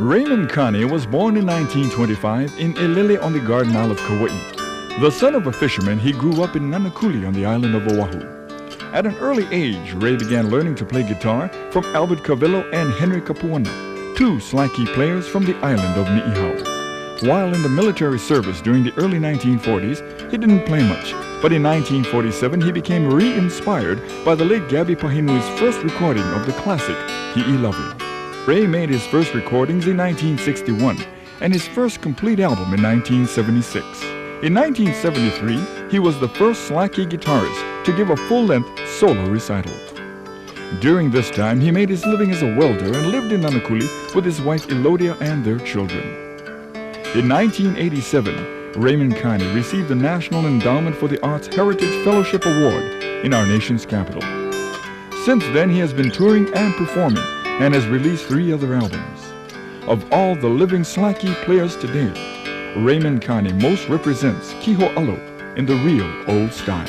Raymond Kane was born in 1925 in Ilele on the Garden Isle of Kauai. The son of a fisherman, he grew up in Nanakuli on the island of Oahu. At an early age, Ray began learning to play guitar from Albert Cavillo and Henry Kapuana, two slacky players from the island of Niihau. While in the military service during the early 1940s, he didn't play much, but in 1947 he became re-inspired by the late Gabby Pahinui's first recording of the classic Hi'ilawe. Ray made his first recordings in 1961 and his first complete album in 1976. In 1973, he was the first slacky guitarist to give a full-length solo recital. During this time, he made his living as a welder and lived in Nanakuli with his wife Elodia and their children. In 1987, Raymond Kane received the National Endowment for the Arts Heritage Fellowship Award in our nation's capital. Since then, he has been touring and performing and has released 3 other albums. Of all the living slacky players today, Raymond Kane most represents Kiho'alo in the real old style.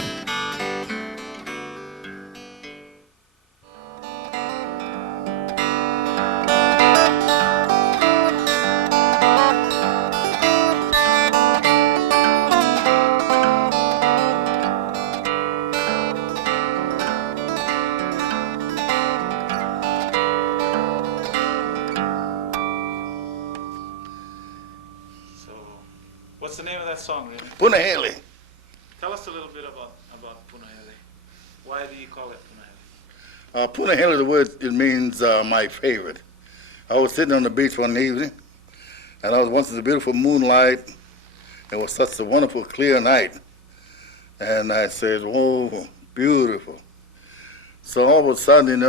What's the name of that song, Raymond? Punahele. Tell us a little bit about Punahele. Why do you call it Punahele? Punahele, the word, it means my favorite. I was sitting on the beach one evening, and I was watching the beautiful moonlight. It was such a wonderful, clear night. And I said, "Oh, beautiful." So all of a sudden,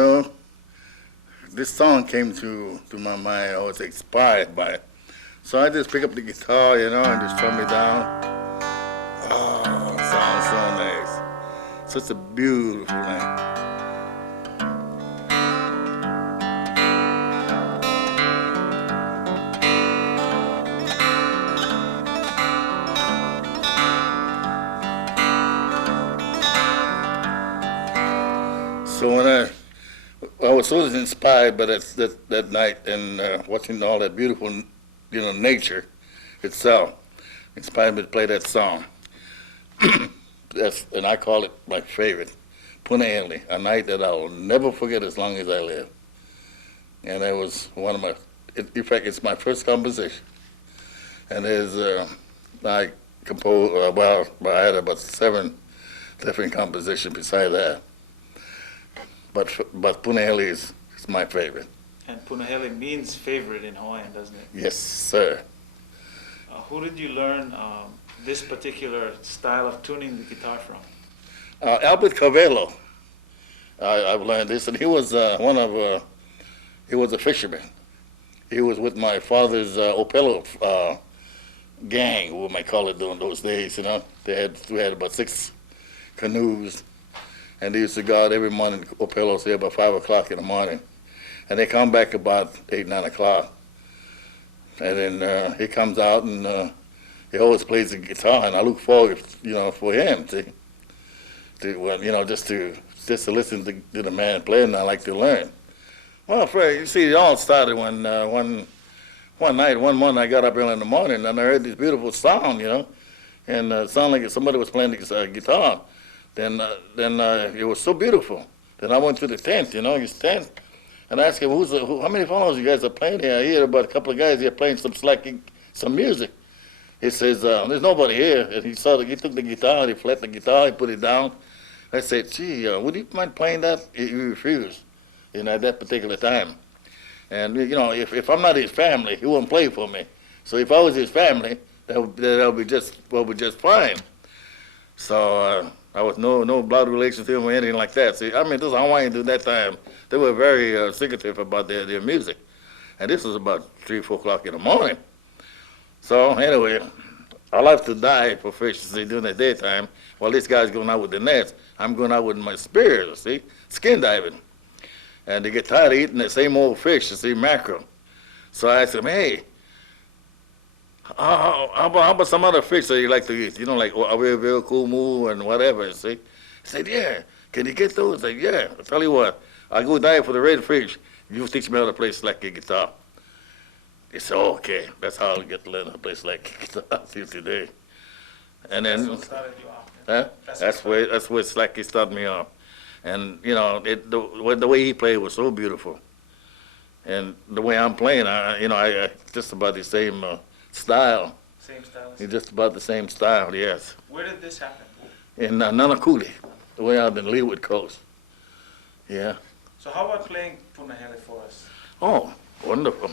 this song came to my mind. I was inspired by it. So I just pick up the guitar, and just throw me down. Oh, it sounds so nice. Such a beautiful night. So when I was so inspired by that night and watching all that beautiful nature itself inspired me to play that song. And I call it my favorite, Punahele, a night that I will never forget as long as I live. And it was one of in fact, it's my first composition. And I composed, I had about 7 different compositions beside that. But Punahele is my favorite. And Punahele means favorite in Hawaiian, doesn't it? Yes, sir. Who did you learn this particular style of tuning the guitar from? Albert Cavillo. I've learned this, and he was he was a fisherman. He was with my father's Opelo gang, we might call it during those days, we had about 6 canoes, and they used to go out every morning, Opelo's here about 5 o'clock in the morning. And they come back about 8, 9 o'clock. And then he comes out and he always plays the guitar, and I look forward, for him just to listen to the man play, and I like to learn. Well, Fred, you see, it all started when one morning I got up early in the morning and I heard this beautiful sound, and it sounded like somebody was playing the guitar. Then it was so beautiful. Then I went to the tent, his tent. And I asked him, how many followers you guys are playing here? I hear about a couple of guys here playing some music. He says, there's nobody here. And he took the guitar, he flat the guitar, he put it down. I said, gee, would you mind playing that? He refused, at that particular time. And, if I'm not his family, he wouldn't play for me. So if I was his family, that would be just fine. So I was no blood relations or anything like that. See, this Hawaiians at that time, they were very secretive about their music. And this was about 3, 4 o'clock in the morning. So anyway, I like to dive for fish, see, during the daytime, while this guy's going out with the nets. I'm going out with my spears, see, skin diving. And they get tired of eating the same old fish, mackerel. So I asked him, hey, how about some other fish that you like to eat? Like aweo, kumu, and whatever, see? He said, yeah, can you get those? I said, yeah, I'll tell you what, I'll go dive for the red fish. You teach me how to play slacky guitar. It's okay. That's how I get to learn a place like today. And That's then what started you off. Yeah? huh? That's what That's where Slacky started me off. And you know, the way he played was so beautiful. And the way I'm playing, I just about the same style. same style. It's just about the same style, yes. Where did this happen? In Nanakuli, the way out in Leeward Coast. Yeah. So how about playing Punahele for us? Oh, wonderful.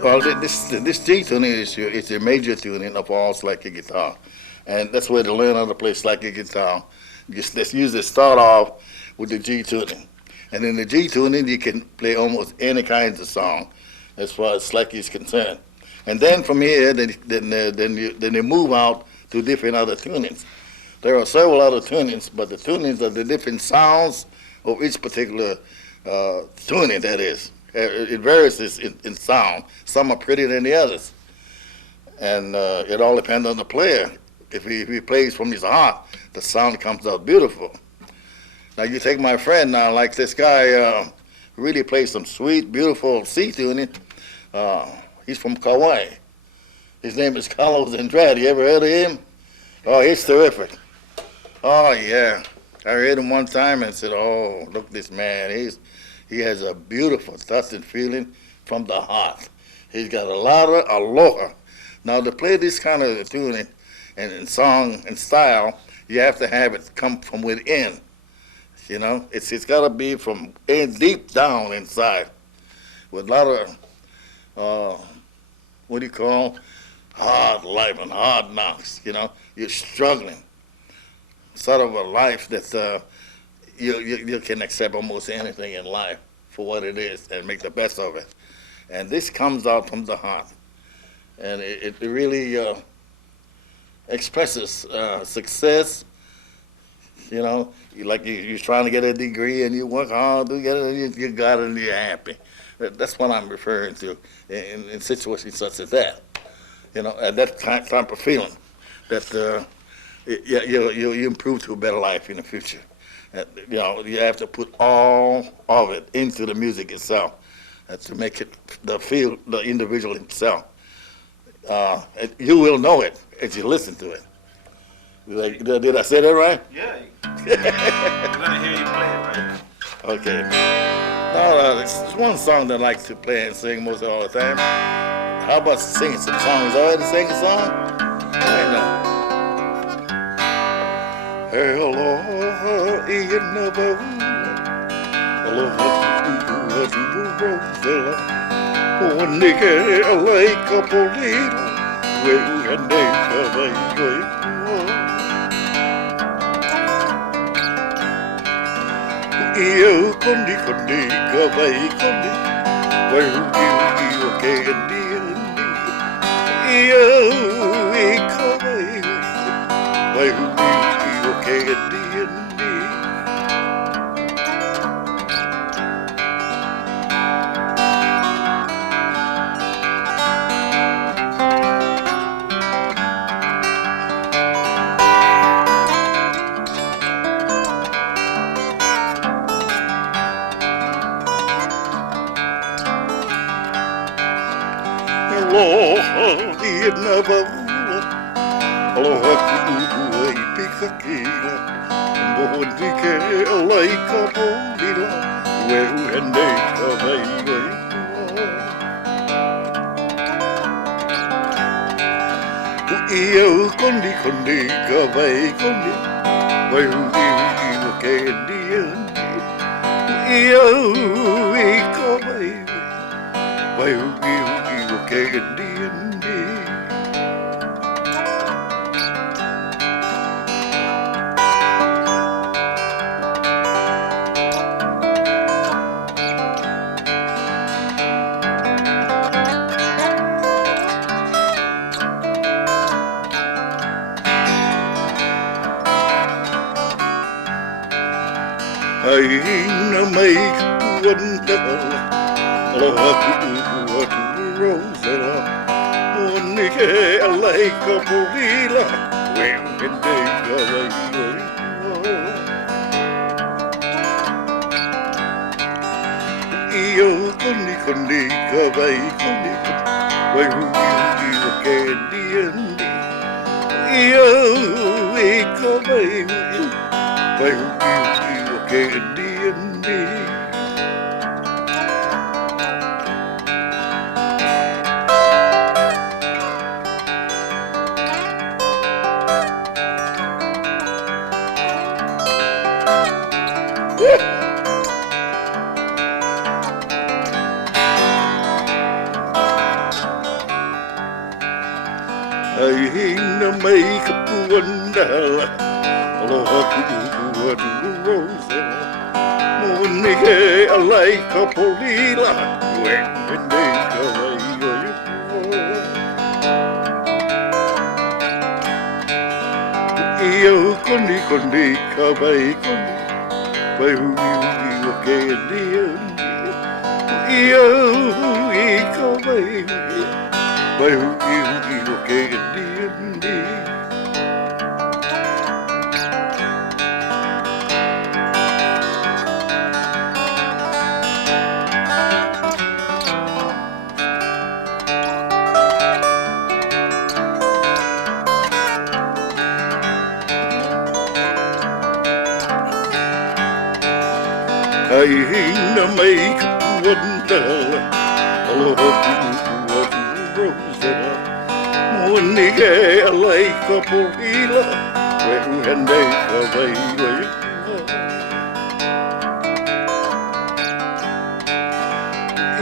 Well, this G tuning is your major tuning of all Slacky guitar, and that's where to learn how to play Slacky guitar. Let's usually start off with the G tuning, and in the G tuning you can play almost any kinds of song, as far as Slacky is concerned. And then from here, then you move out to different other tunings. There are several other tunings, but the tunings are the different sounds of each particular tuning. That is. It varies in sound. Some are prettier than the others. And it all depends on the player. If he plays from his heart, the sound comes out beautiful. Now you take my friend now, like this guy really plays some sweet, beautiful C tuning. He's from Kauai. His name is Carlos Andrade. You ever heard of him? Oh, he's terrific. Oh, yeah. I heard him one time and said, oh, look at this man. He has a beautiful touch and feeling from the heart. He's got a lot of aloha. Now, to play this kind of tuning and song and style, you have to have it come from within. You know, it's got to be from deep down inside, with a lot of what do you call hard life and hard knocks. You know, you're struggling. Sort of a life that you can accept almost anything in life for what it is and make the best of it. And this comes out from the heart. And it really expresses success. You know, you're trying to get a degree and you work hard to get it and you got it and you're happy. That's what I'm referring to in situations such as that. You know, at that type of feeling that you improve to a better life in the future. You know, you have to put all of it into the music itself to make it the individual himself. You will know it as you listen to it. Did I say that right? Yeah. We're gonna hear you play it, right? Okay. No, it's one song that I like to play and sing most all the time. How about singing some songs? Already sing a song? Right now. Hello, in the boat. Hello, Rosella. Oh, nigga, like a polito. Well, and they io condi cavai condi vai io che io e cavai vai io che Aloha ku'u ai pika kila Mohoni ke alai ka polila Weu hene ka vai ai kua Iau kondi ka vai kondi Weu iu ke diani Iau i ka vai Weu iu ke diani Aina mai kuandala Aloha ku'u Rosella Monike alai ka polila Weu hende ka vai Io kondi ka vai kondi Weu iu ke diani Io e ka vai Weu iu ke diani Aina mai ka puandala Aloha ku'u Rosella Monike alai ka polila Weu hene ka vai ai Iau kondi ka vai kondi Weu iu ke diani Iau i ka vai Weu iu ke diani Aina mai ka puandala Aloha ku'u Rosella Monike alai ka polila Weu hene ka vai ai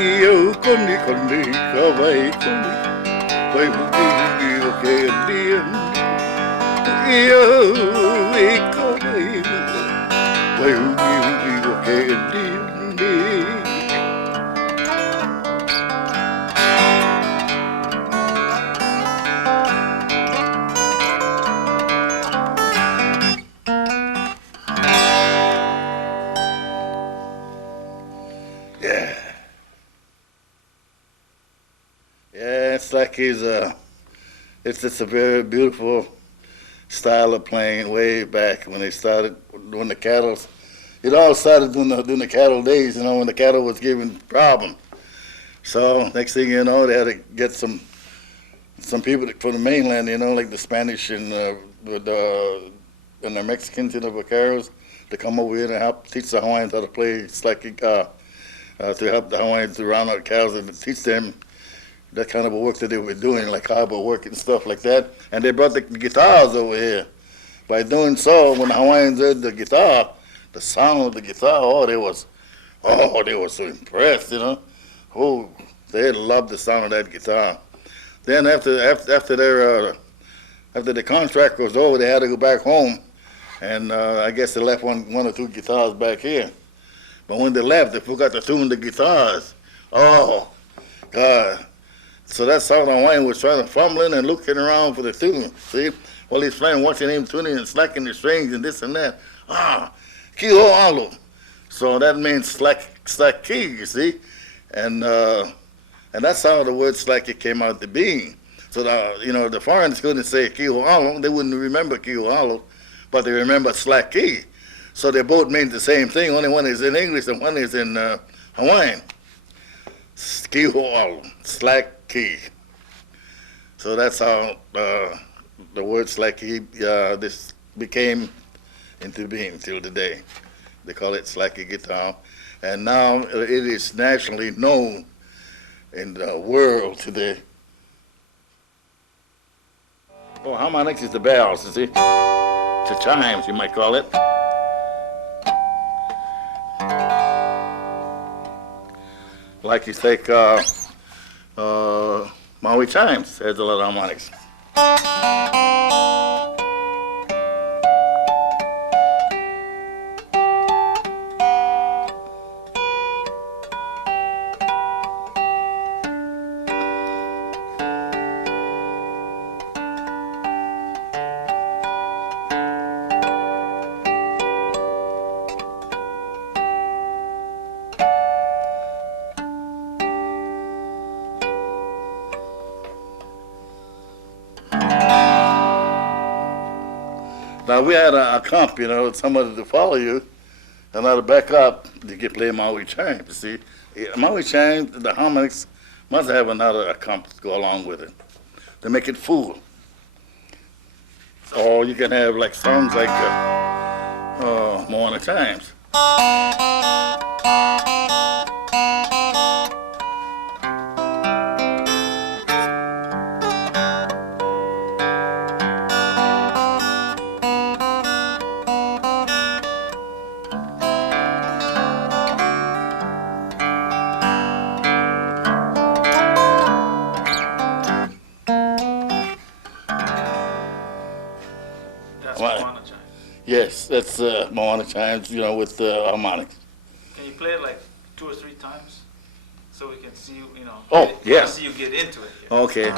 Iau kondi ka vai kondi Weu iu ke diani Iau e ka vai Weu iu ke diani Yeah, it's like it's just a very beautiful style of playing way back when they started, when the cattle it all started during the cattle days, when the cattle was giving problem. So next thing you know, they had to get some people from the mainland, like the Spanish and the Mexicans and the vaqueros, to come over here and help teach the Hawaiians how to play slacky, to help the Hawaiians to round out cows and to teach them that kind of a work that they were doing, like harbor work and stuff like that. And they brought the guitars over here. By doing so, when the Hawaiians heard the guitar, the sound of the guitar, they were so impressed, Oh, they loved the sound of that guitar. Then after the contract was over, they had to go back home, and I guess they left one or two guitars back here. But when they left, they forgot to tune the guitars. Oh, God. So that's how the Hawaiian was trying to fumbling and looking around for the tune. See? While he's playing, watching him tuning and slacking the strings and this and that. Kiho alo. So that means slack key, you see? And that's how the word slacky came out to being. So the foreigners couldn't say kiho alo. They wouldn't remember kiho alo, but they remember slack key. So they both mean the same thing. Only one is in English and one is in Hawaiian. Kiho alo, slack key. So that's how the word slacky this became into being till today. They call it slacky guitar, and now it is nationally known in the world today. Oh, harmonics is the bells, you see? The chimes, you might call it. Like you take Maui chimes, has a lot of harmonics. Now we had a comp, somebody to follow you, and now to back up, you can play Maui chimes, you see. Maui chimes, the harmonics must have another comp to go along with it, to make it full. Or you can have like songs like Moana chimes. Moana chimes. Yes, that's Moana chimes, with harmonics. Can you play it like 2 or 3 times so we can see you, Oh, yeah. see you get into it? Yeah. Okay.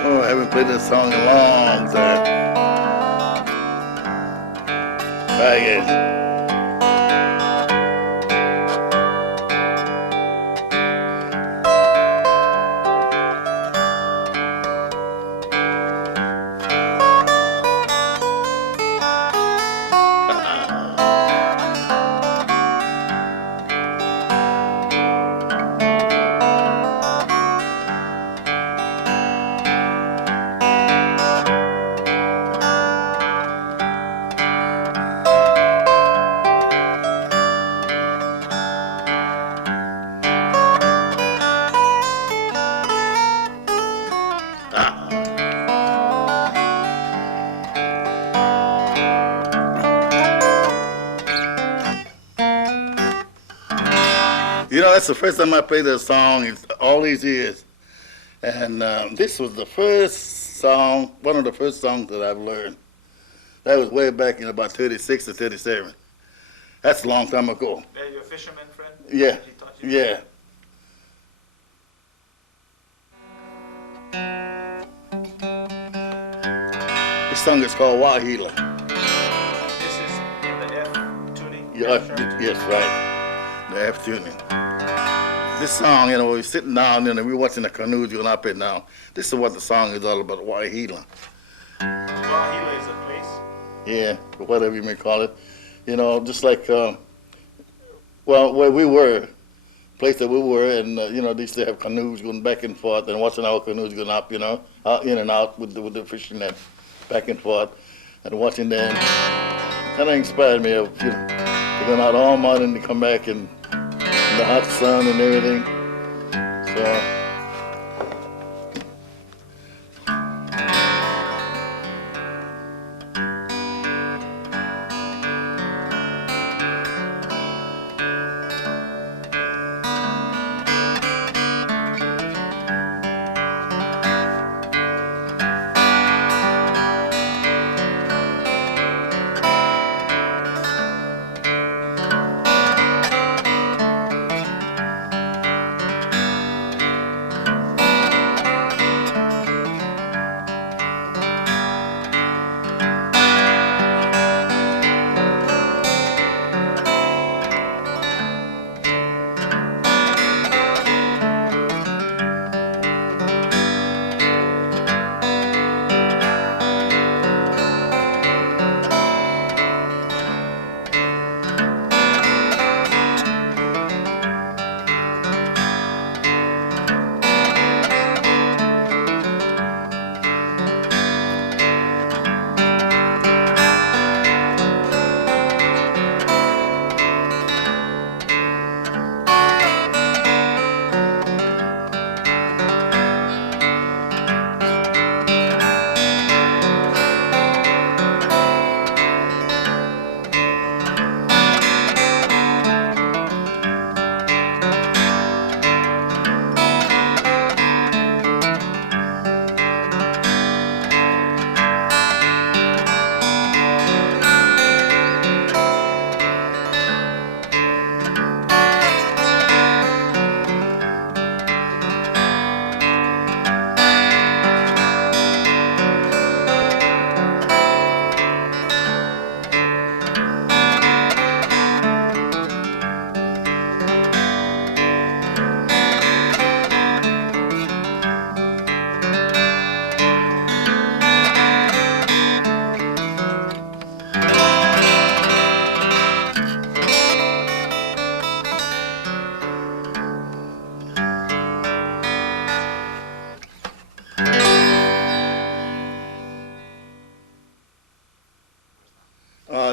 Oh, I haven't played this song in a long time. Try again. know, that's the first time I played that song in all these years. And this was the first song, one of the first songs that I've learned. That was way back in about 36 or 37. That's a long time ago. Yeah, your fisherman friend? Yeah, He taught you? yeah. This song is called Wahila. This is in the F tuning? Yeah, F sharp? yes, right. The F tuning. This song, you know, we're sitting down and we're watching the canoes going up and down. This is what the song is all about, Wahila. Wahila is a place? Yeah, or whatever you may call it. You know, just like, well, where we were, place that we were, and, you know, they used to have canoes going back and forth and watching our canoes going up, you know, out, in and out with the fishing net, back and forth, and watching them. Kind of inspired me of, you know, they're going out all morning to come back in the hot sun and everything. So,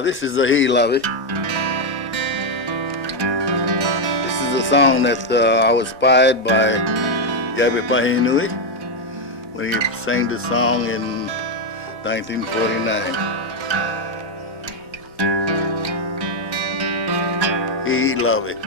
this is a He Love It. This is a song that I was inspired by Gabby Pahinui when he sang this song in 1949. He Love It.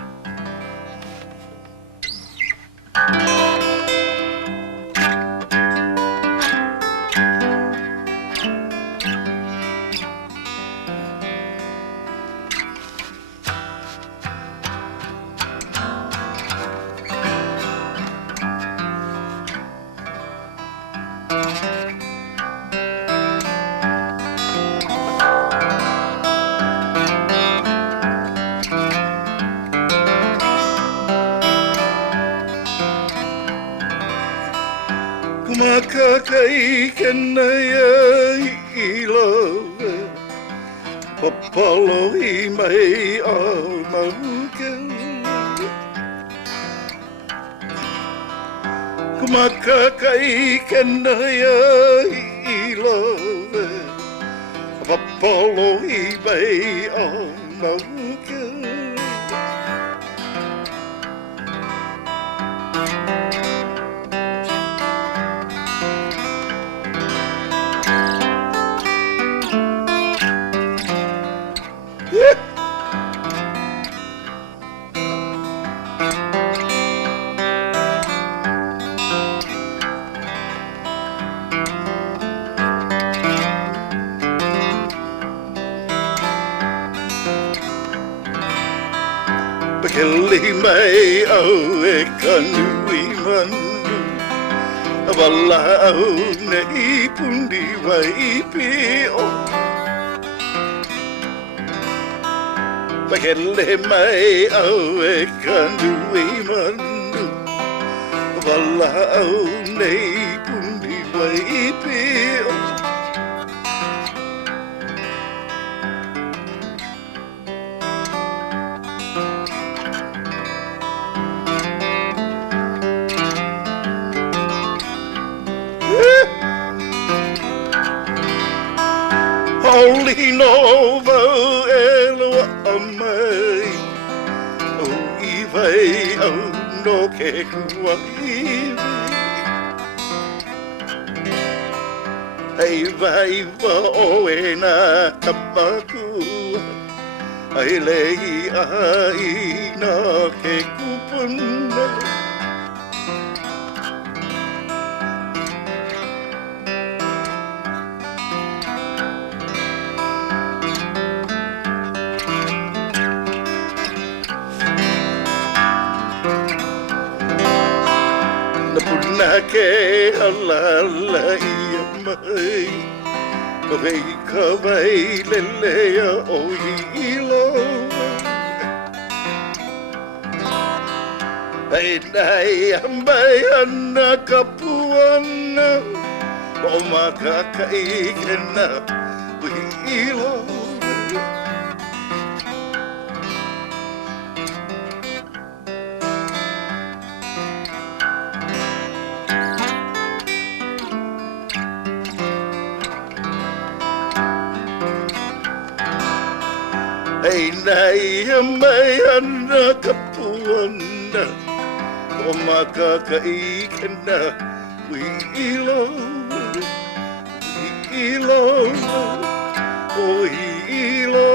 Kumakakai kenaya ilove Papalo I mai amahuke Kumakakai kenaya ilove Papalo I mai amahuke Holy mai au e kanui manu Wala au nei pundi wai pio Mahele mai au e kanui manu Wala au nei pundi wai pio Holy Nova Elua Amai O Iwai O no ke kua iwi Hei vai wa o e na tapaku Ai lei ai na ke kupuna Na ke alala ia mai O hei ka vai lelea o hilo Hei nai ambai ana ka puana O makaka i kena hilo Hei nai mai ana ka puana O makaka i kena hilo Hilo O hilo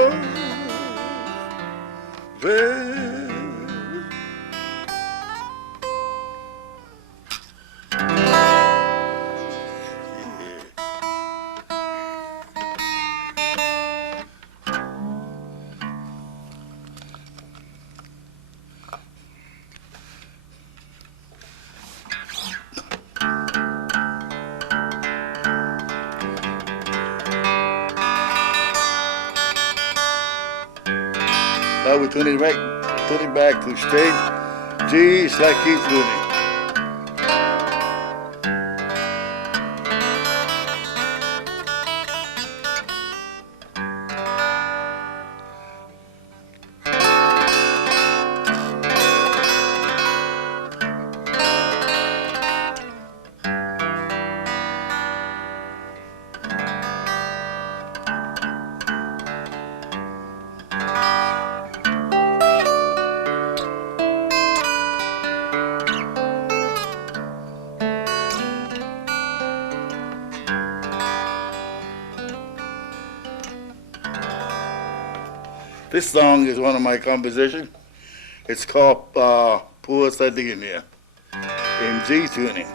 Now we turn it back to straight G, it's like keep doing it. This song is one of my compositions. It's called Pua Sardinia in G tuning.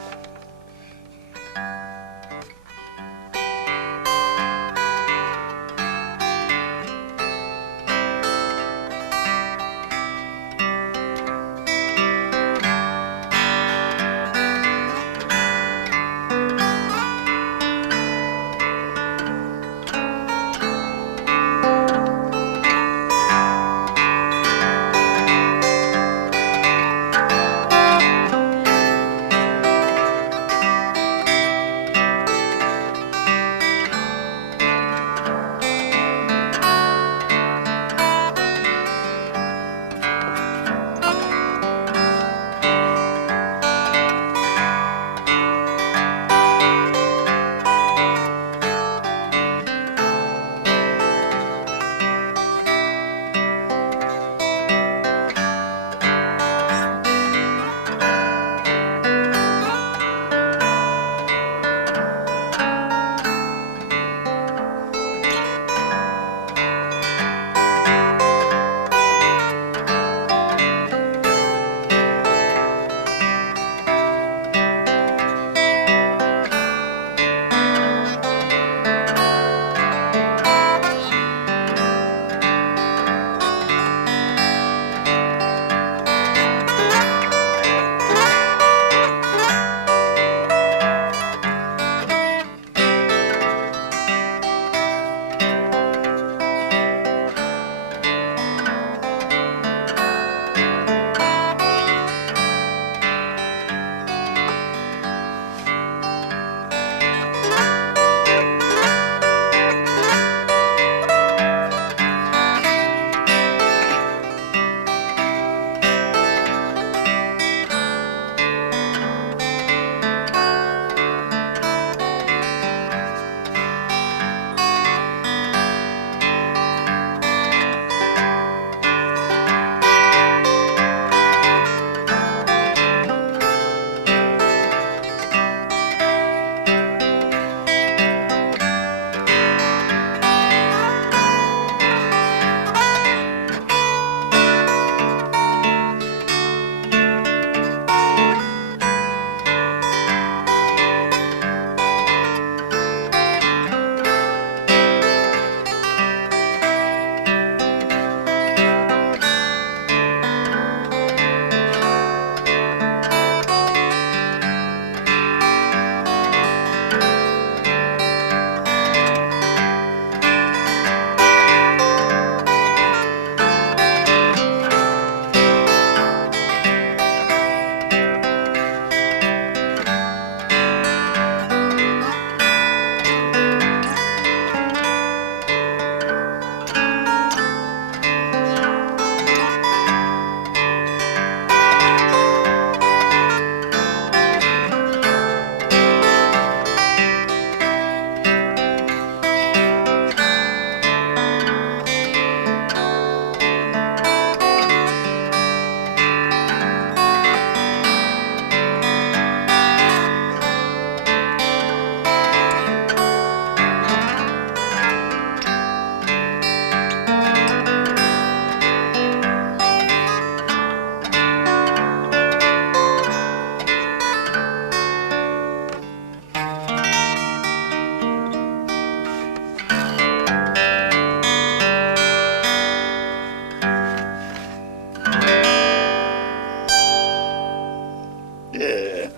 Yeah.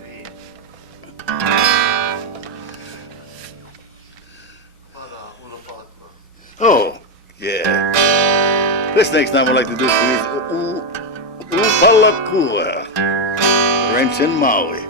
Oh, yeah. This next time I'd like to do for you is Upalakua, Ranch in Maui.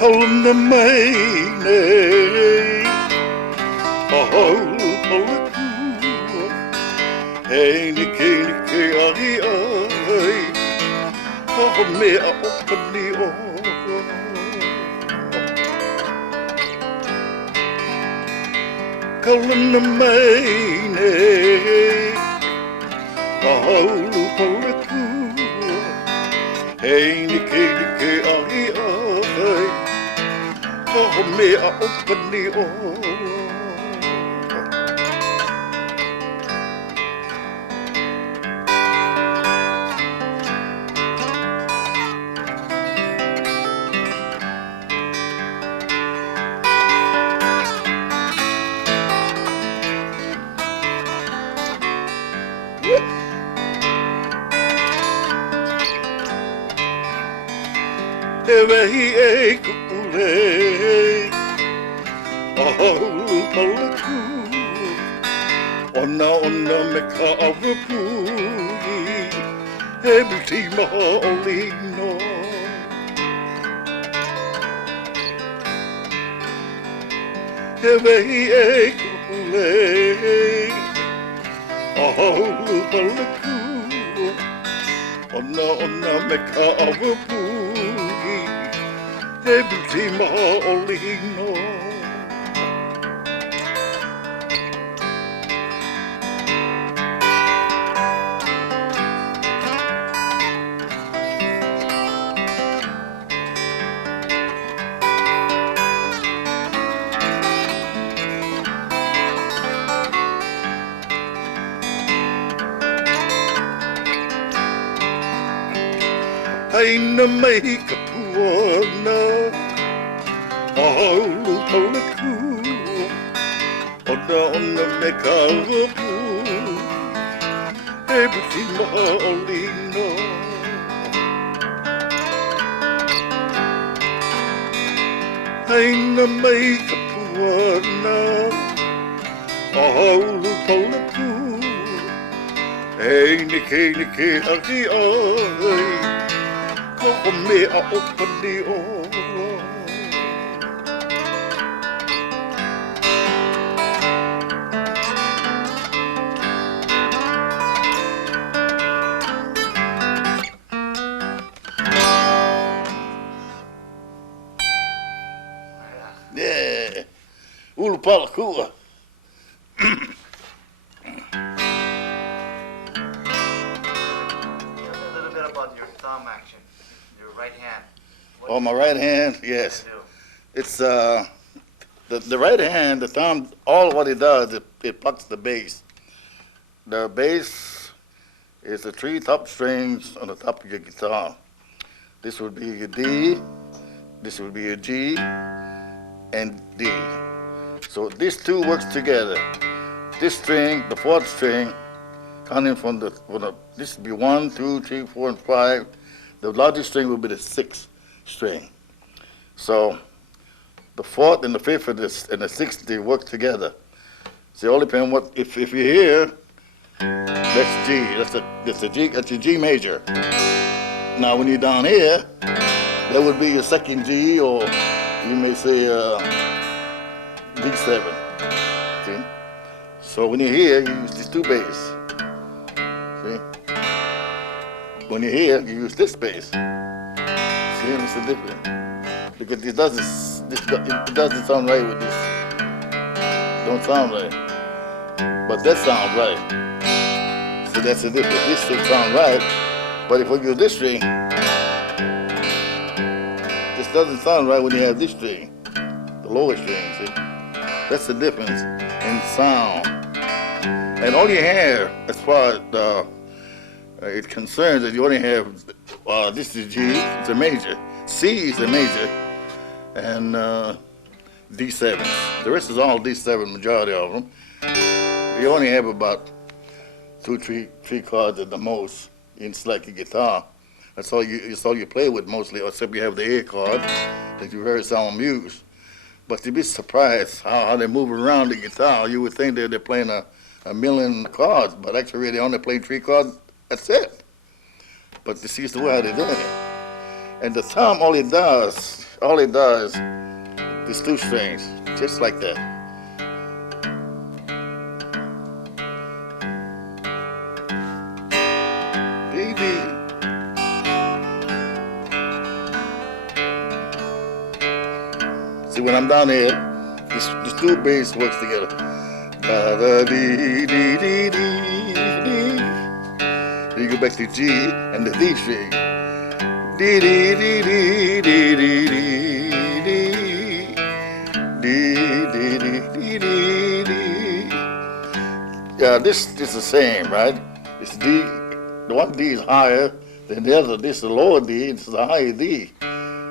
Kaluna maine, Upalaku, hey, nike, ahi, ahi, Kahamea, opani, Kaluna maine, Upalaku, hey, nike, ahi, ahi, Kahamea, opani, Ewehi e kule, Upalaku, Ona me ka awapui, Ebuti maolino. Ewehi e kule, Upalaku, Ona me ka awapui, Ebuti maolino. Aina mai ka puana, Upalaku, Ona me ka wapu, Ebuti maolino. Aina mai ka puana, Upalaku, hey, nike, ahi, ahi, Kahamea, opani, yeah, Upalakua. A little bit about your thumb action, your right hand. What On my right hand, yes. do you do? It's the right hand, the thumb, all what it does, it plucks the bass. The bass is the three top strings on the top of your guitar. This would be a D, this would be a G, and D. So these two works together. This string, the fourth string, counting from this would be 1, 2, 3, 4, and 5. The largest string would be the sixth string. So the fourth and the fifth and the sixth, they work together. So it all depends on what, if you hear, that's G, that's a G major. Now when you're down here, that would be your second G, or you may say D7. See? So when you're here, you use these two bass. See? When you're here, you use this bass. See, it's the difference. Because it doesn't sound right with this. don't sound right. But that sounds right. So that's the difference. This still sounds right, but if we use this string, this doesn't sound right when you have this string, the lower string, see? That's the difference in sound. And all you have, as far as it concerns, is you only have, this is G, it's a major, C is a major, and D7. The rest is all D7, majority of them. You only have about three chords at the most. It's like a guitar. That's all you play with mostly, except you have the A chord that you heard someone use. But you'd be surprised how they move around the guitar. You would think they're playing a million chords, but actually they only play 3 chords. That's it. But you see the way how they're doing it. And the thumb, all it does is 2 strings, just like that. See, when I'm down here, these 2 bass works together. Da da dee dee dee dee dee. Then you go back to G and the D string. Dee dee dee dee dee dee dee dee dee dee dee dee. Yeah, this is the same, right? It's D. The one D is higher than the other. This is the lower D. This is the higher D.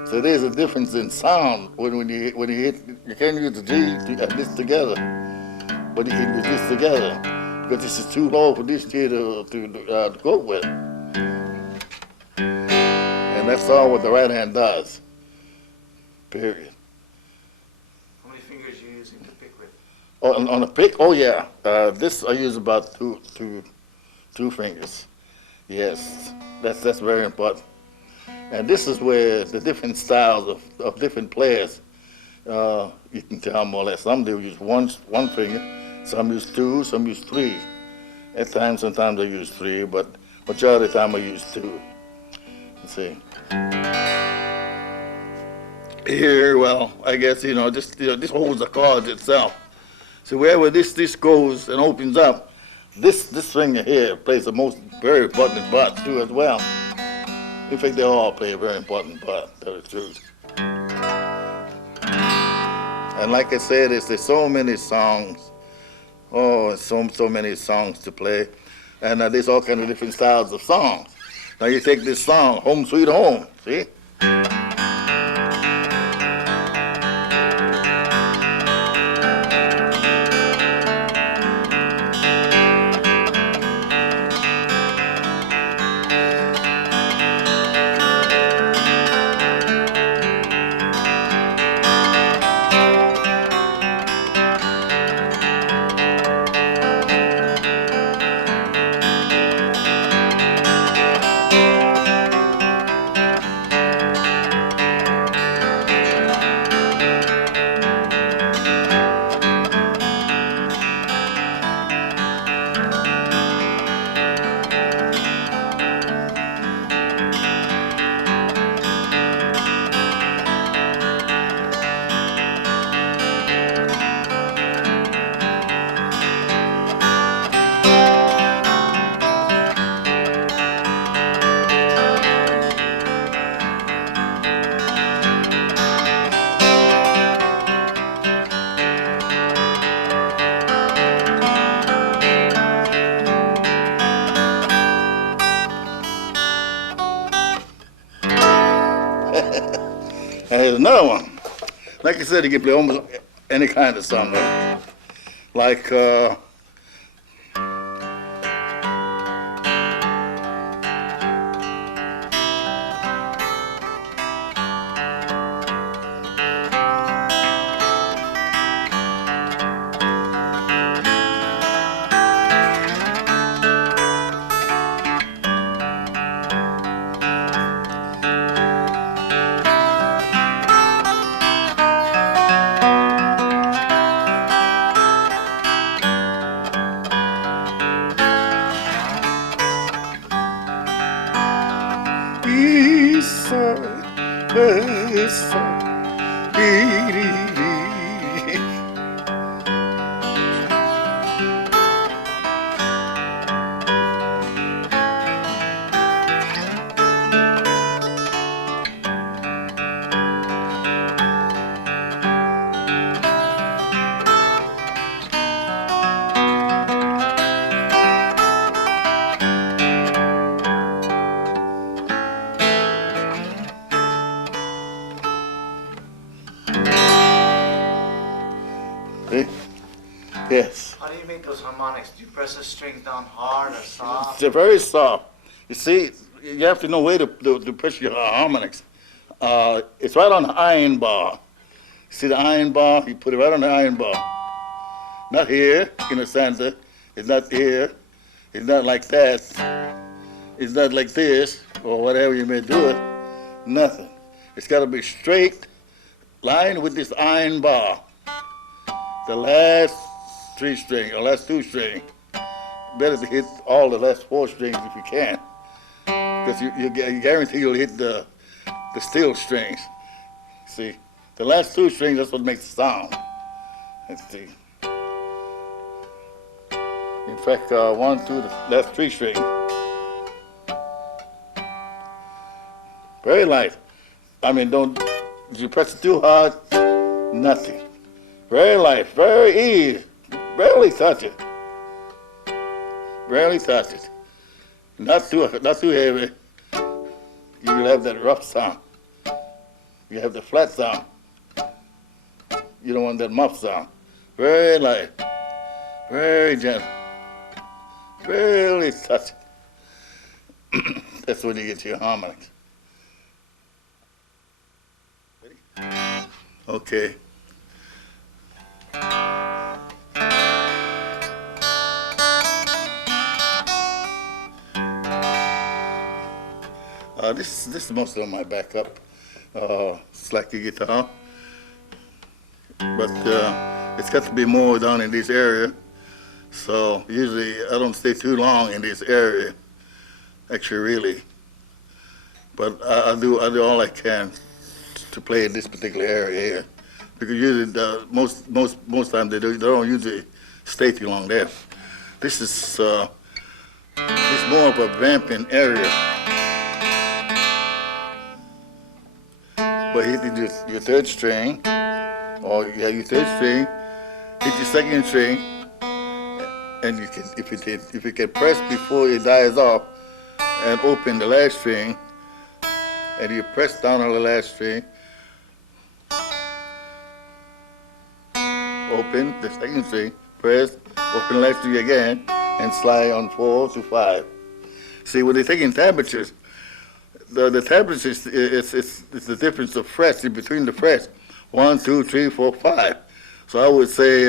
So there's a difference in sound when you hit. You can't use the G and this together, but you can use this together because this is too low for this G to cope with. And that's all what the right hand does. Period. How many fingers are you using to pick with? Oh, on the pick? Oh yeah. This I use about two fingers. Yes, that's very important. And this is where the different styles of different players, you can tell more or less. Some do use one finger, some use 2, some use 3. At times, sometimes I use 3, but majority of the time I use 2. Let's see. Here, well, I guess, this holds the chords itself. So wherever this goes and opens up, this finger here plays the most very important part too as well. In fact, they all play a very important part, to tell the truth. And like I said, there's so many songs. Oh, so many songs to play. And there's all kinds of different styles of songs. Now you take this song, Home Sweet Home, see? And here's another one. Like I said, you can play almost any kind of song. Like, Yes. How do you make those harmonics? Do you press the strings down hard or soft? They're very soft. You see, you have to know where to push your harmonics. It's right on the iron bar. See the iron bar? You put it right on the iron bar. Not here in the center. It's not here. It's not like that. It's not like this or whatever you may do it. Nothing. It's got to be straight, lined with this iron bar. The last 3 string or last 2 string. Better to hit all the last 4 strings if you can, because you guarantee you'll hit the steel strings. See, the last 2 strings, that's what makes the sound. Let's see. In fact, 1, 2, the last 3 strings. Very light. I mean, don't you press it too hard? Nothing. Very light, very easy. Barely touch it. Barely touch it. Not too heavy. You will have that rough sound. You have the flat sound. You don't want that muff sound. Very light. Very gentle. Barely touch it. That's when you get your harmonics. Ready? Okay. This is mostly on my backup slacky guitar, but it's got to be more down in this area. So usually I don't stay too long in this area, actually, really. But I do all I can to play in this particular area here, because usually most times they don't usually stay too long there. This is more of a vamping area. But hit your 3rd string, or you have your 3rd string, hit your 2nd string, and you can, if you can press before it dies off, and open the last string, and you press down on the last string, open the 2nd string, press, open the last string again, and slide on 4 to 5. See, when they're taking temperatures, the temperature is the difference of frets in between the frets. 1, 2, 3, 4, 5. So I would say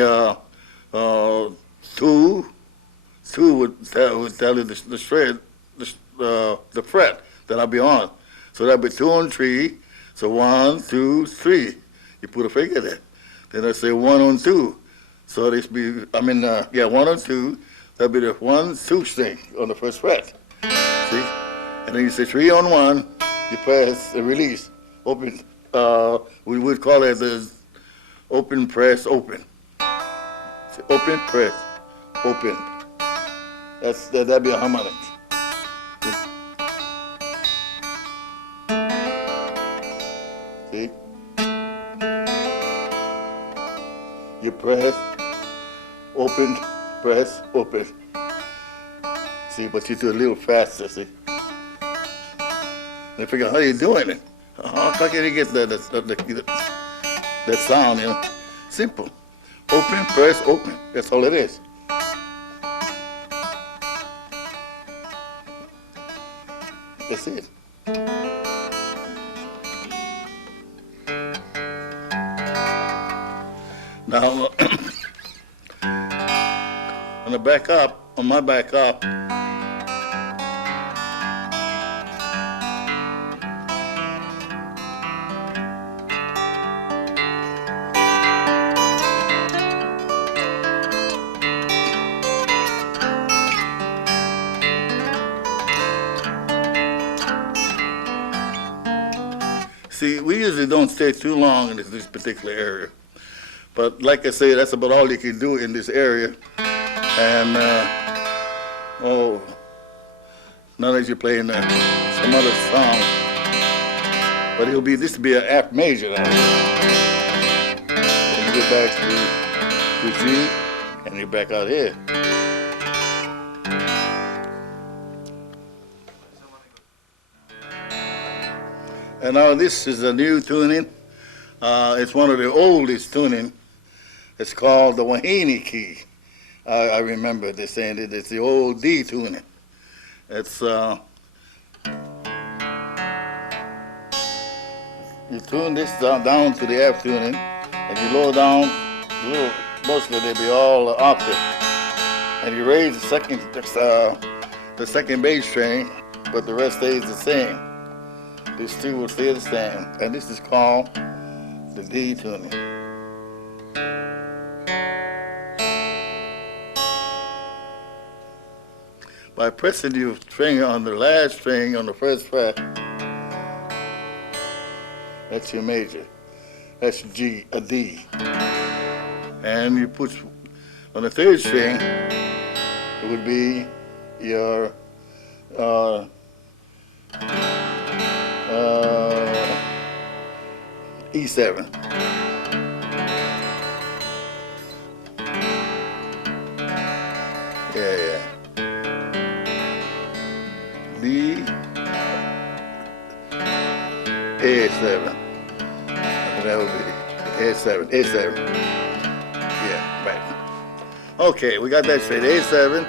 2 would tell you the fret that I'll be on. So that'll be 2 and 3. So 1, 2, 3. You put a finger there. Then I say 1 on 2. So this be 1 on 2. That'll be the 1, 2 string on the 1st fret. See? And then you say 3 on 1, you press the release, open. We would call it the open, press, open. So open, press, open. That'd be a harmonic. See? You press, open, press, open. See, but you do it a little faster, see? They figure, how are you doing it? How can you get that sound, you know? Simple. Open, press, open. That's all it is. That's it. Now, on the back up, on my back up, see, we usually don't stay too long in this particular area. But like I say, that's about all you can do in this area. And, now that you're playing some other song, but this will be an F major now. And you go back to G, and you're back out here. And now this is a new tuning. It's one of the oldest tuning. It's called the Wahine key. I remember they saying that it's the old D tuning. It's you tune this down to the F tuning, and you lower down a little. Mostly they be all octave, and you raise the second bass string, but the rest stays the same. These two will stay the same, and this is called the D tuning. By pressing your finger on the last string on the first fret, that's your major. That's G, a D. And you put on the third string, it would be your E7. Yeah. D, A7. That would be A7. Yeah, right. Okay, we got that straight. A7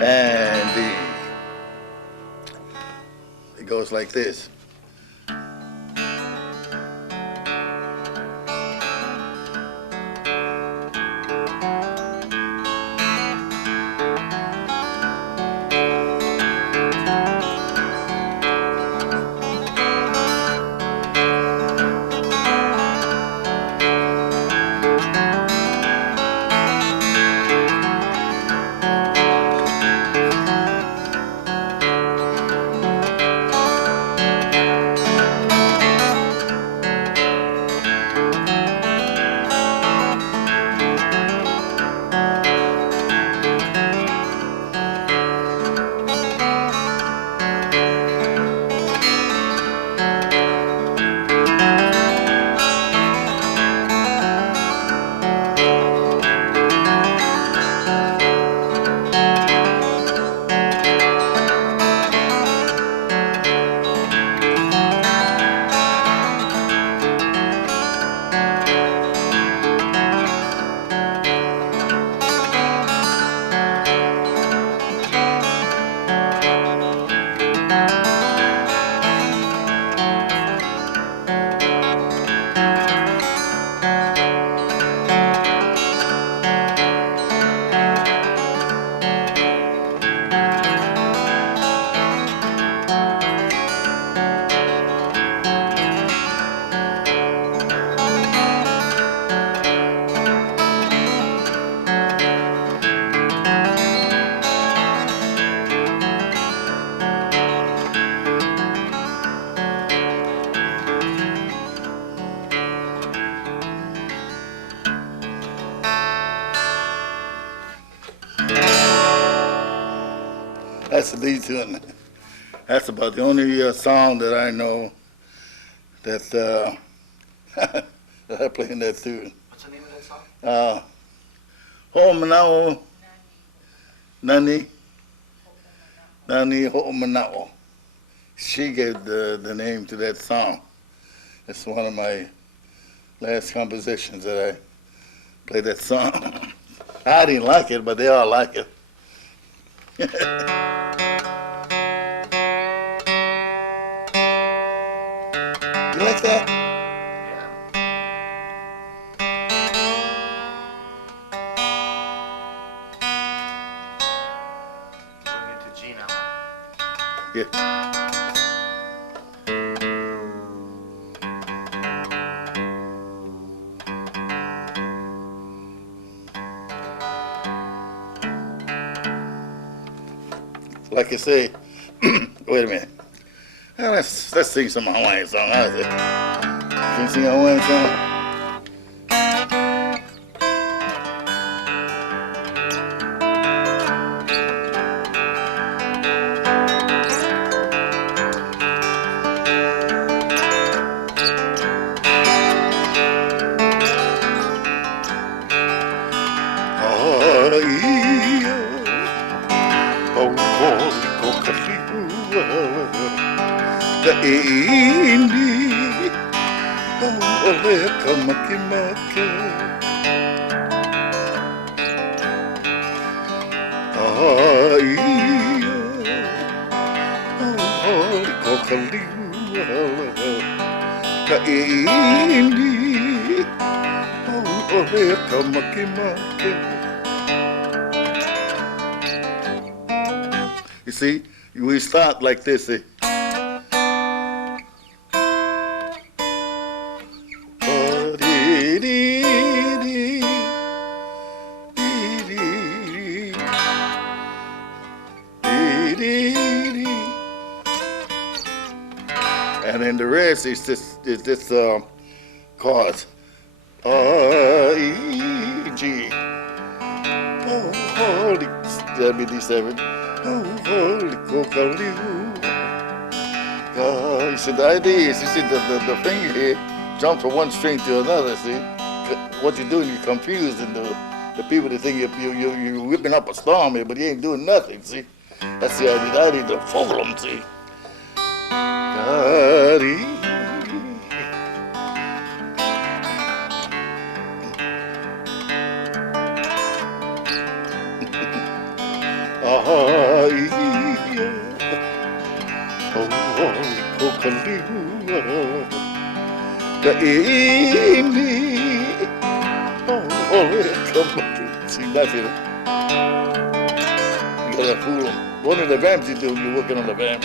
and D. It goes like this. That's the D tune. That's about the only song that I know that that I play in that tune. What's the name of that song? Ho'omana'o, Nani Ho'omana'o. She gave the name to that song. It's one of my last compositions that I played that song. I didn't like it, but they all like it. You like that? Going into G now. Yeah. Like I say, wait a minute. Let's sing some Hawaiian song. How's it? Can you sing a Hawaiian song? Kaini ole kamakimake kaini, oh he kamakimake. You see, we start like this, see. And then the rest is this chords. E, G. Oh, holy, that'd be D7. Oh, holy coca-liu. You see, the idea is, you see, the finger here jumps from one string to another, see? What you're doing, you're confusing the people that think you're whipping up a storm here, but you ain't doing nothing, see? That's the idea. The idea is to fool them, see? See, that's it. You gotta fool them. One of the vamps you do, you're working on the vamp.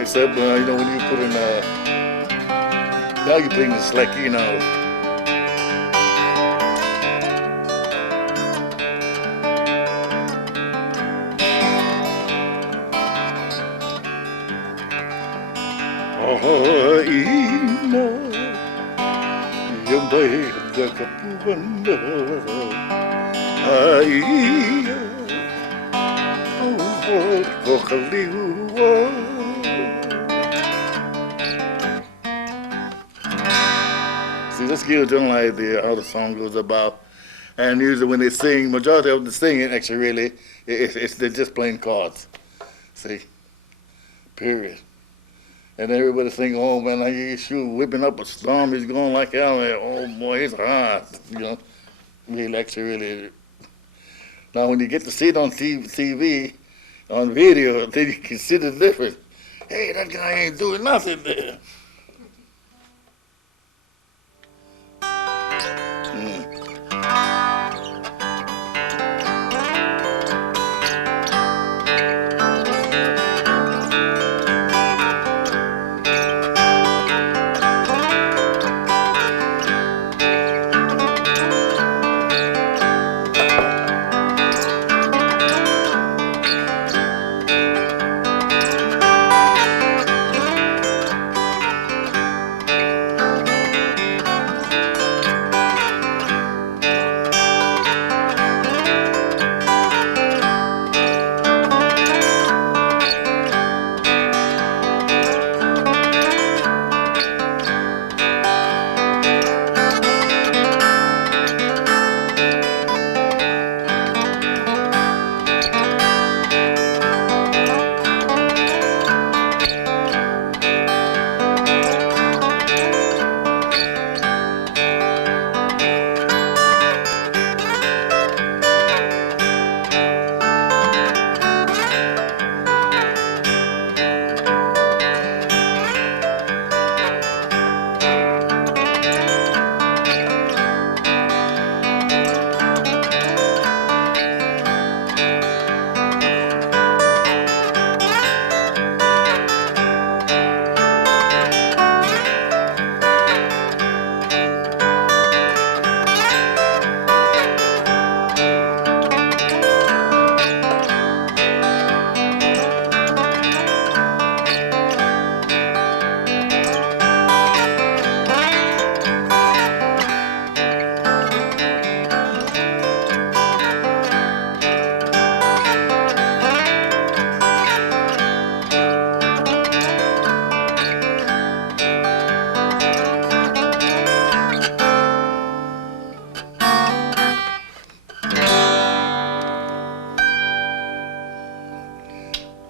Except, you know, when you put in, now you're putting the slack in now. Imo, yambay da kapuanda, ay, oh, kokaliwa. See, let's give a general idea how the song goes about. And usually when they sing, majority of the singing actually really, they're just playing chords. See? Period. And everybody think, oh man, he's whipping up a storm, he's going like hell, oh boy, he's hot, you know. Really, actually, really. Now when you get to see it on TV, on video, then you can see the difference. Hey, that guy ain't doing nothing there.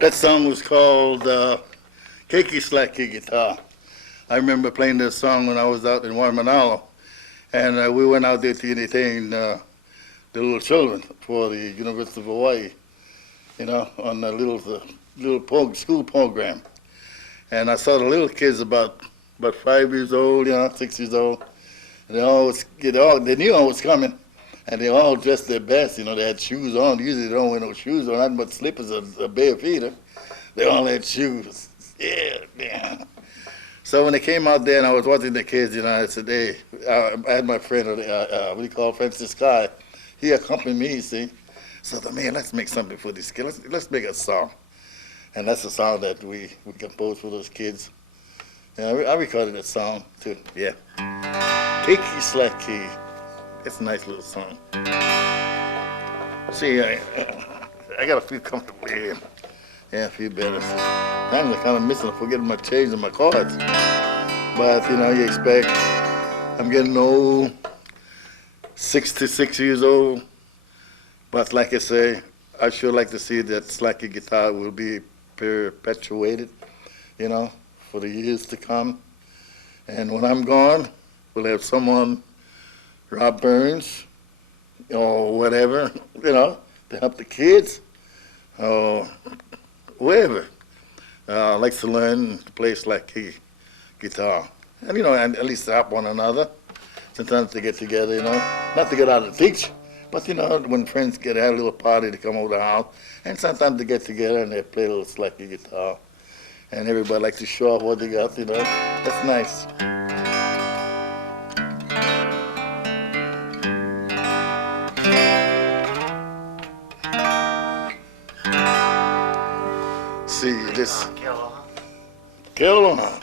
That song was called Keiki Slacky Guitar. I remember playing this song when I was out in Waimanalo, and we went out there to entertain the little children for the University of Hawaii, you know, on a little school program. And I saw the little kids about about 5 years old, 6 years old. And they knew I was coming, and they all dressed their best. They had shoes on. Usually they don't wear no shoes on, nothing but slippers or bare feet. They all had shoes. Yeah. So when they came out there and I was watching the kids, I said, hey, I had my friend, Francis Sky. He accompanied me, you see. So I thought, man, let's make something for these kids. Let's make a song. And that's the song that we composed for those kids. I recorded that song, too, yeah. Kiki Slacky. It's a nice little song. See, I got to feel comfortable here. Yeah, I feel better. I'm kind of missing, forgetting my change and my cards. But, you expect, I'm getting old, 66 years old. But like I say, I sure like to see that slacky guitar will be perpetuated, for the years to come. And when I'm gone, we'll have someone, Rob Burns, or whatever, to help the kids, or whoever likes to learn to play slacky guitar. And, and at least help one another. Sometimes they get together, not to get out and teach, but, when friends have a little party, they come over the house, and sometimes they get together and they play a little slacky guitar. And everybody likes to show off what they got, That's nice. See, this... Carolina.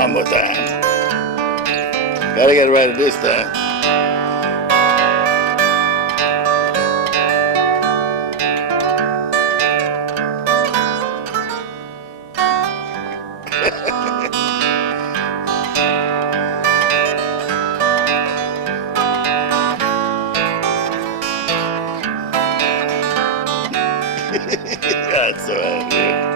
One more time. Gotta get it right this time. That's all right. Yeah.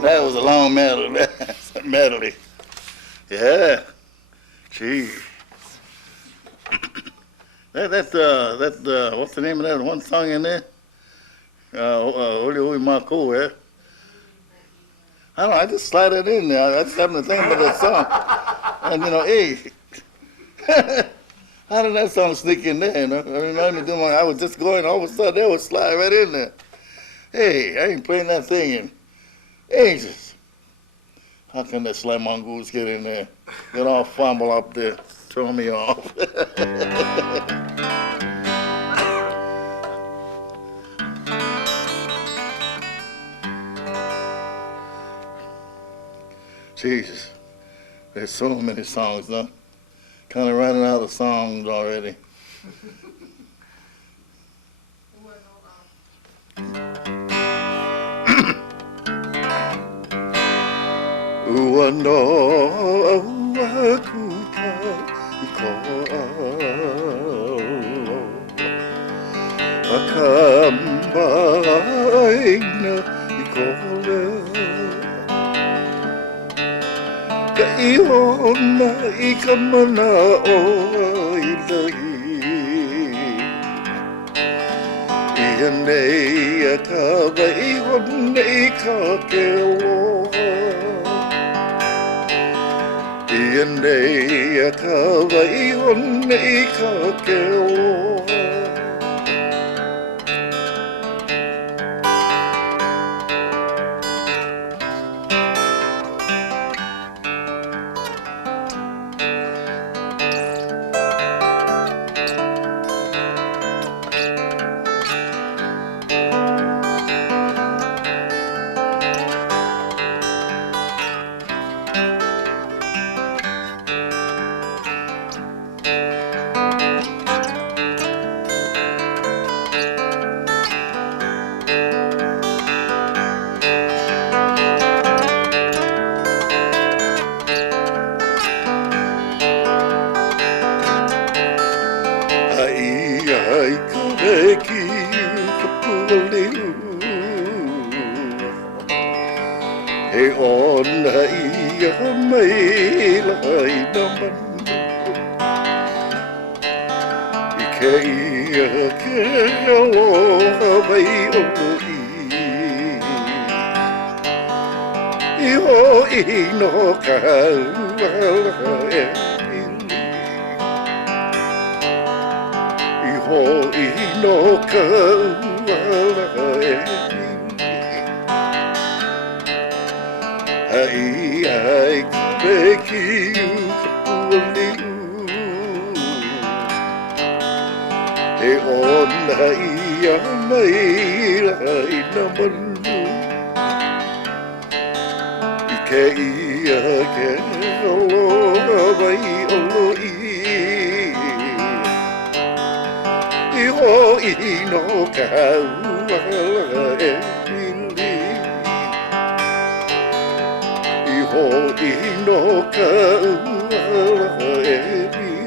That was a long medley. Medley. Yeah. Gee. That what's the name of that one song in there? Uli Marco, eh? I don't know, I just slide it in there. I just happen to think about that song. And hey, how did that song sneak in there? You know? I was just going, all of a sudden that would slide right in there. Hey, I ain't playing that thing in ages. How can that slam mongoose get in there? Get all fumble up there, throw me off. Jesus, there's so many songs now. Kind of running out of songs already. Uwano awakuta iko akambaina ikole kaiona ikamana o ilahi iane akaba ione ikakelo Yende akaba ione ikakelo Hey on iya mai lai naman Ike iya kelo mai oi Iho ino kau Iho ino kau Ai beki kapuli E on ia mai lai naman Ike ia ke olo mai olo Iho ino kau Ho ino ka ua e mi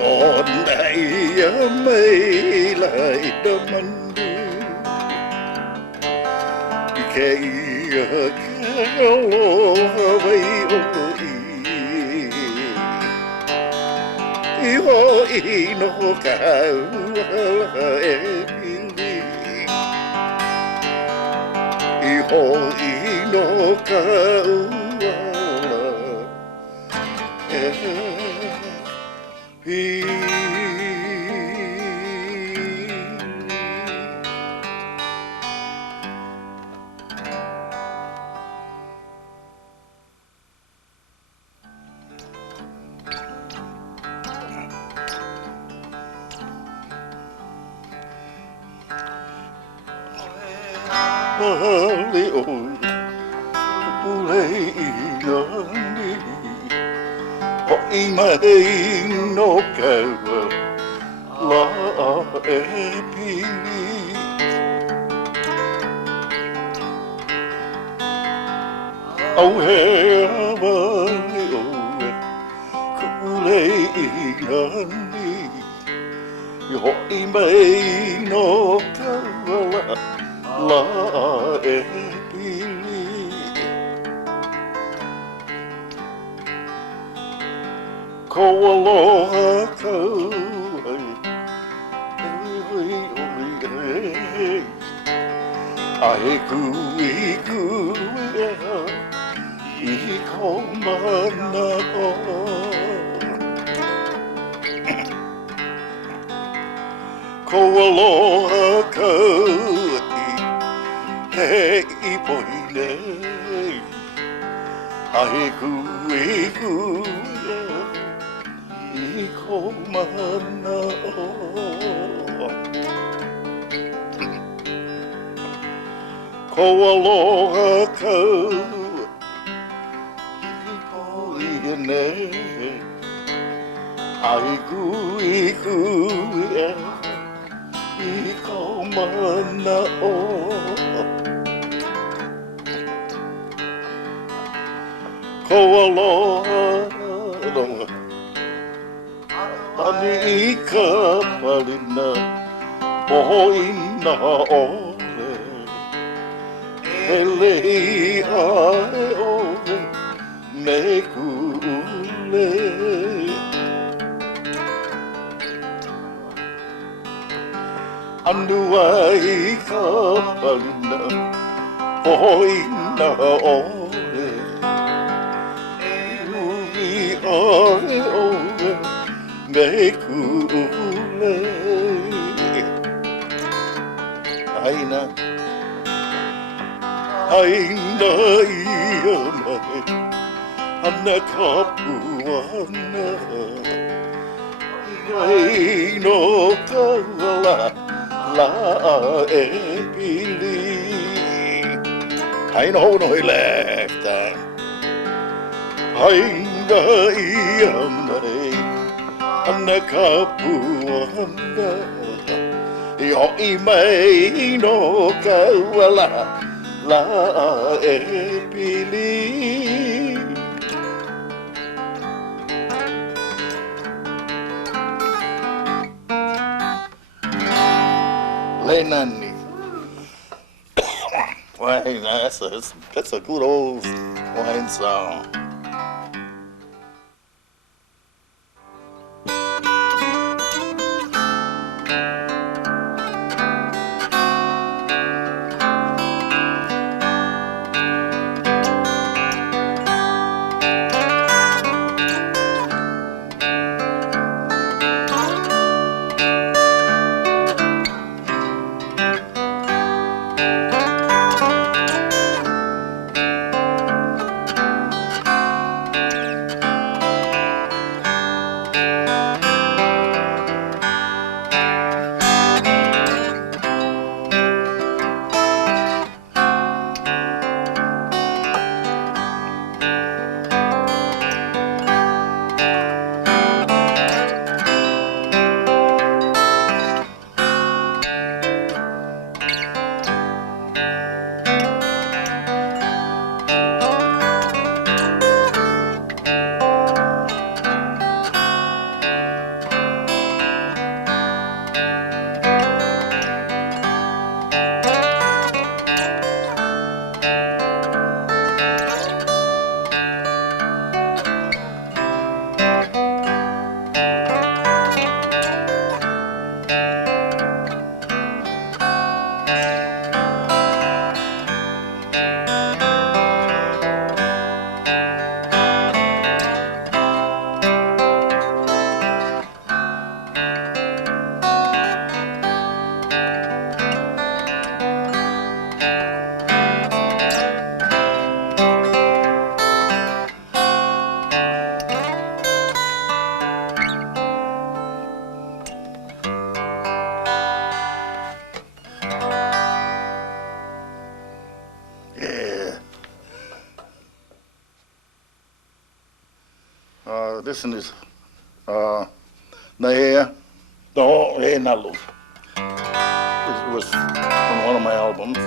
ổn đại mây lại đâm anh kề kéo lô vây ôi nó cả ôi nó cả hỏi mây nó kêu la epili âu he vơi khu lê ngân đi hỏi mây nó kêu la epili cô aloha câu ai ku I không mana o cô aloha câu he I boi ne ai ku I không mana o ko aloha kau I poi ne ai kui I ko mana o ko aloha longa ani I ka palina poina o Ele ae ove me kule Anu ai ka palina poina ore Ui ae ove me kule Aina Aina ia mai ana kapuana Ai no kala la e pili Ai no no left Aina ia mai ana kapuana Yo I mai no kala la e pili Lenani Wine, that's a good old wine song. This one is the whole hair not loose. This was from one of my albums.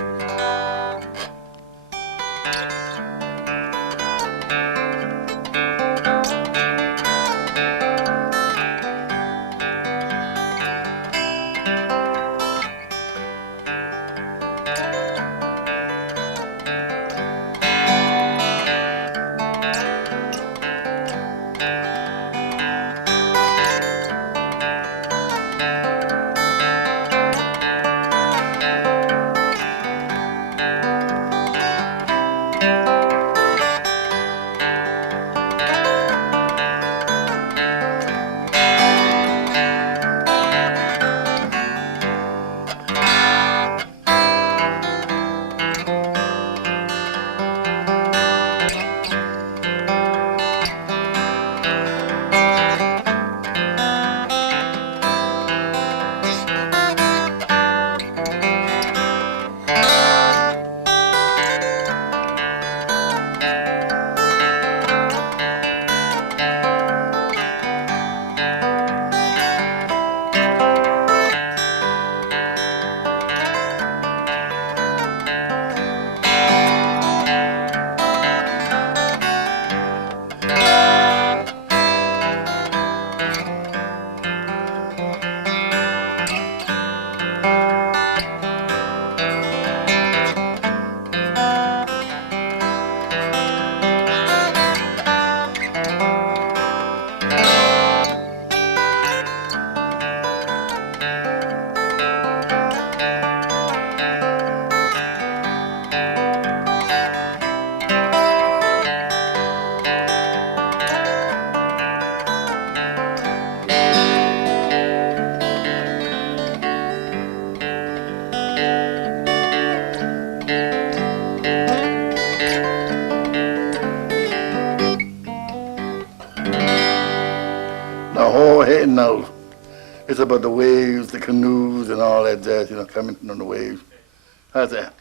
The whole head now. It's about the waves, the canoes, and all that jazz, coming from the waves. How's that?